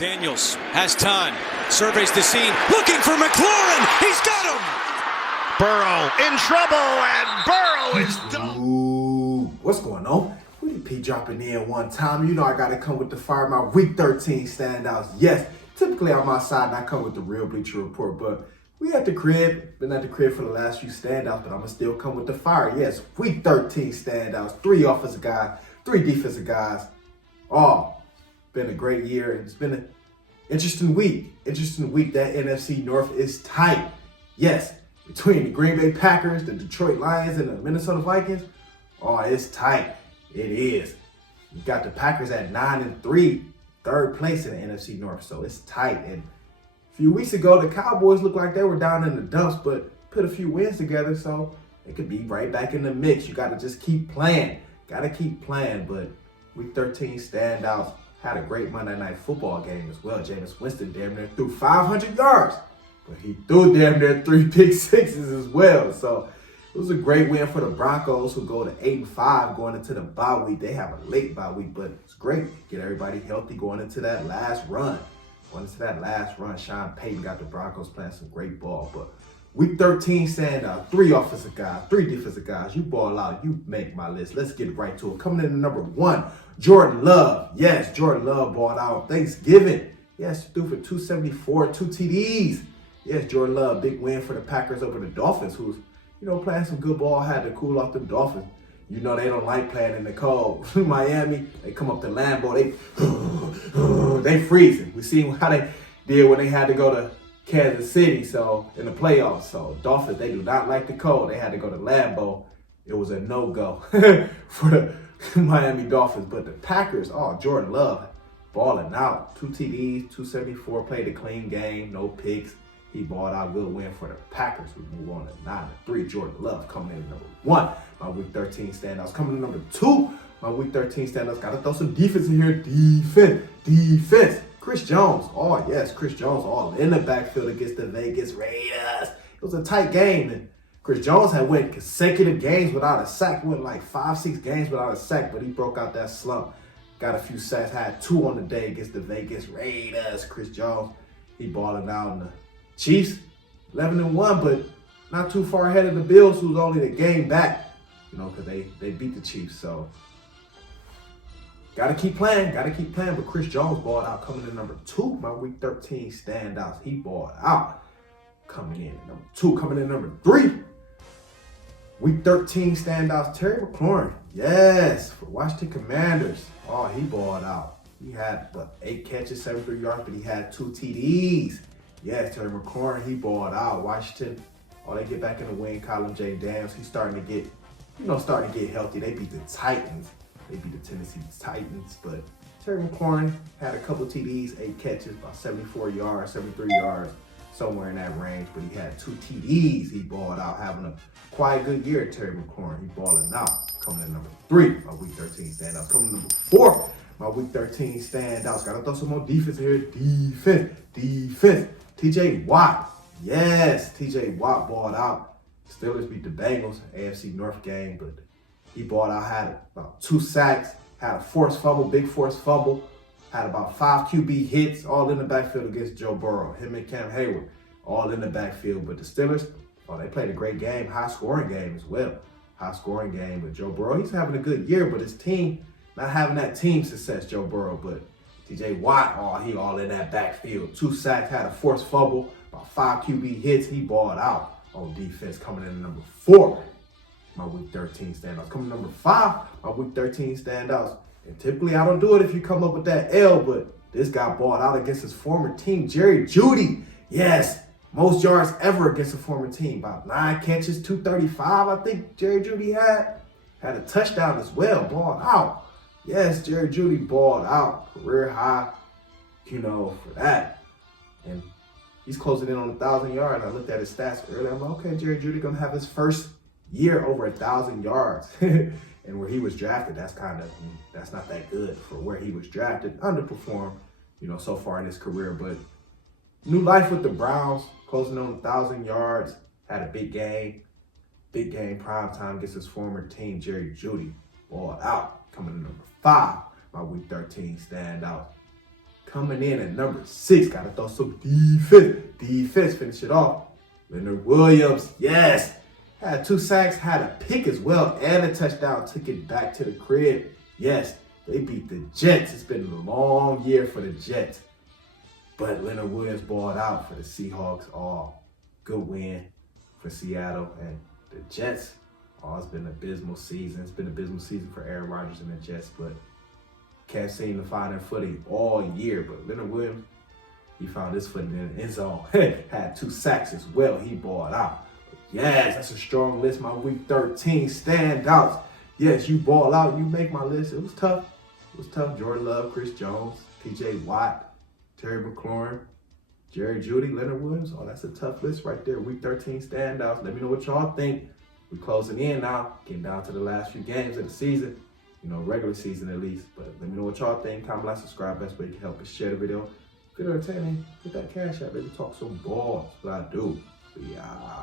Daniels has time, surveys the scene, looking for McLaurin. He's got him. Burrow in trouble, and Burrow is done. Ooh, what's going on? WittyP dropping in one time. You know I gotta come with the fire, my week 13 standouts. Yes, typically I'm outside and I come with the real Bleacher Report, but we at the crib. Been at the crib for the last few standouts, but I'm gonna still come with the fire. Yes, week 13 standouts. 3 offensive guys, 3 defensive guys. Oh, been a great year. It's been an interesting week. Interesting week. That NFC North is tight. Yes, between the Green Bay Packers, the Detroit Lions, and the Minnesota Vikings. Oh, it's tight. It is. You got the Packers at 9-3, third place in the NFC North, so it's tight. And a few weeks ago, the Cowboys looked like they were down in the dumps, but put a few wins together, so it could be right back in the mix. You got to just keep playing. Got to keep playing. But week 13 standouts. Had a great Monday Night Football game as well. Jameis Winston damn near threw 500 yards, but he threw damn near 3 pick sixes as well. So it was a great win for the Broncos, who go to 8-5 going into the bye week. They have a late bye week, but it's great. Get everybody healthy going into that last run. Sean Payton got the Broncos playing some great ball. But week 13 standout, 3 offensive guys, 3 defensive guys. You ball out, you make my list. Let's get right to it. Coming in at number 1, Jordan Love. Yes, Jordan Love balled out on Thanksgiving. Yes, threw for 274, 2 TDs. Yes, Jordan Love, big win for the Packers over the Dolphins, who's, playing some good ball, had to cool off the Dolphins. They don't like playing in the cold. Miami, they come up to Lambeau, they freezing. We seen how they did when they had to go to Kansas City, so in the playoffs. So Dolphins, they do not like the cold. They had to go to Lambeau. It was a no-go for the Miami Dolphins. But the Packers, Jordan Love balling out. 2 TDs, 274, played a clean game, no picks. He balled out, good win for the Packers. We move on to 9-3. Jordan Love coming in at number 1. My week 13 standouts. Coming in number 2. My week 13 standouts. Got to throw some defense in here. Defense. Chris Jones. Oh, yes, Chris Jones all in the backfield against the Vegas Raiders. It was a tight game. And Chris Jones had went consecutive games without a sack. Went like 5-6 games without a sack, but he broke out that slump. Got a few sacks. Had 2 on the day against the Vegas Raiders. Chris Jones, he balling out. And the Chiefs, 11-1, but not too far ahead of the Bills, who's only the game back. Because they beat the Chiefs. So Gotta keep playing, but Chris Jones balled out, coming in number 2. My week 13 standouts, he balled out, coming in at number 2. Coming in number 3, week 13 standouts, Terry McLaurin. Yes, for Washington Commanders. Oh, he balled out. He had 8 catches, 73 yards, but he had 2 TDs. Yes, Terry McLaurin, he balled out. Washington, they get back in the win. Colin J. Daniels, he's starting to get healthy. They beat the Titans. They beat the Tennessee Titans, but Terry McLaurin had a couple TDs, 8 catches, about 74 yards, 73 yards, somewhere in that range, but he had 2 TDs. He balled out, having a quite good year, Terry McLaurin. He balling out, coming in number 3, my week 13 standouts. Coming in number 4, my week 13 standouts. Gotta throw some more defense here. Defense. TJ Watt. Yes, TJ Watt balled out. Steelers beat the Bengals, AFC North game, but he balled out, had about 2 sacks, had a forced fumble, big forced fumble, had about 5 QB hits, all in the backfield against Joe Burrow. Him and Cam Hayward, all in the backfield. But the Steelers, they played a great game, high-scoring game as well. High-scoring game. But Joe Burrow, he's having a good year, but his team, not having that team success, Joe Burrow. But TJ Watt, he all in that backfield. 2 sacks, had a forced fumble, about 5 QB hits. He balled out on defense, coming in at number 4. My week 13 standouts. Coming number 5, my week 13 standouts. And typically I don't do it if you come up with that L, but this guy balled out against his former team, Jerry Jeudy. Yes, most yards ever against a former team. About 9 catches, 235, I think Jerry Jeudy had. Had a touchdown as well, balled out. Yes, Jerry Jeudy balled out. Career high, for that. And he's closing in on 1,000 yards. I looked at his stats earlier. I'm like, okay, Jerry Jeudy going to have his first year over 1,000 yards. And where he was drafted, that's not that good for where he was drafted. Underperformed, so far in his career. But new life with the Browns, closing on 1,000 yards, had a big game, prime time against his former team, Jerry Jeudy, balled out, coming in number 5, my week 13 standout. Coming in at number 6, gotta throw some defense. Defense, finish it off. Leonard Williams, yes. Had 2 sacks, had a pick as well, and a touchdown. Took it back to the crib. Yes, they beat the Jets. It's been a long year for the Jets. But Leonard Williams balled out for the Seahawks. Oh, good win for Seattle. And the Jets, it's been an abysmal season. It's been an abysmal season for Aaron Rodgers and the Jets, but can't seem to find their footing all year. But Leonard Williams, he found his footing in the end zone. Had 2 sacks as well. He balled out. But yes, that's a strong list. My Week 13 standouts. Yes, you ball out, you make my list. It was tough. It was tough. Jordan Love, Chris Jones, T.J. Watt, Terry McLaurin, Jerry Jeudy, Leonard Williams. Oh, that's a tough list right there. Week 13 standouts. Let me know what y'all think. We're closing in now, getting down to the last few games of the season. Regular season at least. But let me know what y'all think. Comment, like, subscribe. Best way you can help us share the video. If you're entertaining, hit that cash app. Maybe talk some balls. That's what I do. Yeah.